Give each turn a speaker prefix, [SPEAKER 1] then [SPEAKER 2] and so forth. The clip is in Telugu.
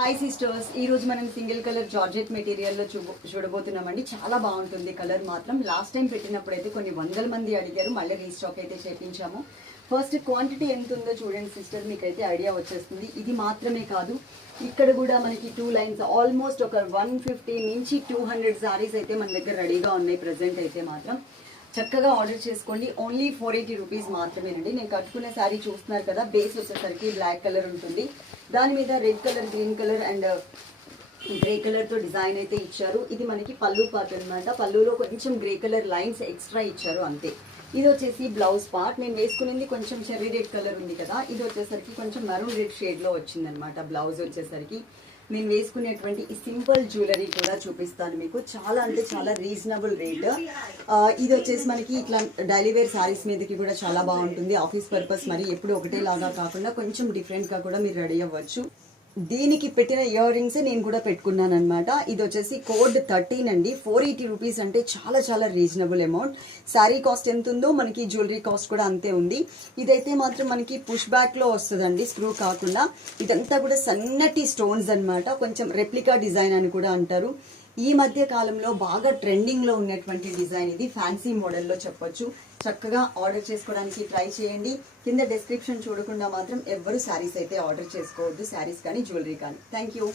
[SPEAKER 1] హాయ్ సిస్టర్స్ ఈ రోజు మనం సింగిల్ కలర్ జార్జెట్ మెటీరియల్లో చూ చూడబోతున్నామండి. చాలా బాగుంటుంది కలర్ మాత్రం. లాస్ట్ టైం పెట్టినప్పుడు అయితే కొన్ని వందల మంది అడిగారు. మళ్ళీ రీస్టాక్ అయితే చేపించాము. ఫస్ట్ క్వాంటిటీ ఎంత ఉందో చూడండి సిస్టర్ మీకైతే ఐడియా వచ్చేస్తుంది. ఇది మాత్రమే కాదు. ఇక్కడ కూడా మనకి టూ లైన్స్ ఆల్మోస్ట్ ఒక వన్ ఫిఫ్టీ నుంచి టూ హండ్రెడ్ సారీస్ అయితే మన దగ్గర రెడీగా ఉన్నాయి. ప్రజెంట్ అయితే మాత్రం. చక్కగా ఆర్డర్ చేసుకోండి. ఓన్లీ ఫోర్ ఎయిటీ రూపీస్ మాత్రమేనండి. నేను కట్టుకునే శారీ చూస్తున్నారు కదా బేస్ వచ్చేసరికి బ్లాక్ కలర్ ఉంటుంది. దాని మీద red colour green colour and grey కలర్తో డిజైన్ అయితే ఇచ్చారు. ఇది మనకి పళ్ళు పార్ట్ అన్నమాట. పళ్ళులో కొంచెం గ్రే కలర్ లైన్స్ ఎక్స్ట్రా ఇచ్చారు అంతే. ఇది వచ్చేసి బ్లౌజ్ పార్ట్ నేను వేసుకునేది కొంచెం చెర్రీ రెడ్ కలర్ ఉంది కదా. ఇది వచ్చేసరికి కొంచెం మెరూన్ రెడ్ షేడ్లో వచ్చిందనమాట బ్లౌజ్ వచ్చేసరికి. నేను వేసుకునేటువంటి ఈ సింపుల్ జ్యువెలరీ కూడా చూపిస్తాను మీకు. చాలా అంటే చాలా రీజనబుల్ రేట్. ఇది వచ్చేసి మనకి ఇట్లా డైలీ వేర్ శారీస్ మీదకి కూడా చాలా బాగుంటుంది. ఆఫీస్ పర్పస్ మరి ఎప్పుడు ఒకటే లాగా కాకుండా కొంచెం డిఫరెంట్గా కూడా మీరు రెడీ అవ్వచ్చు. దీనికి పెట్టిన ఇయర్ రింగ్స్ నేను కూడా పెట్టుకున్నాను అనమాట ఇది వచ్చేసి కోడ్ థర్టీన్ అండి. ఫోర్ ఎయిటీ రూపీస్ అంటే చాలా చాలా రీజనబుల్ అమౌంట్ శారీ కాస్ట్ ఎంత ఉందో మనకి జ్యువెలరీ కాస్ట్ కూడా అంతే ఉంది. ఇదైతే మాత్రం మనకి పుష్ బ్యాక్లో వస్తుందండి స్క్రూ కాకుండా. ఇదంతా కూడా సన్నటి స్టోన్స్ అన్నమాట. కొంచెం రెప్లికా డిజైన్ అని కూడా అంటారు. ఈ మధ్య కాలంలో బాగా ట్రెండింగ్లో ఉన్నటువంటి డిజైన్ ఇది. ఫ్యాన్సీ మోడల్లో చెప్పొచ్చు. చక్కగా ఆర్డర్ చేసుకోవడానికి ట్రై చేయండి. కింద డిస్క్రిప్షన్ చూడకుండా మాత్రం ఎవ్వరు శారీస్ అయితే ఆర్డర్ చేసుకోవద్దు. శారీస్ కానీ జ్యువెలరీ కానీ. Thank you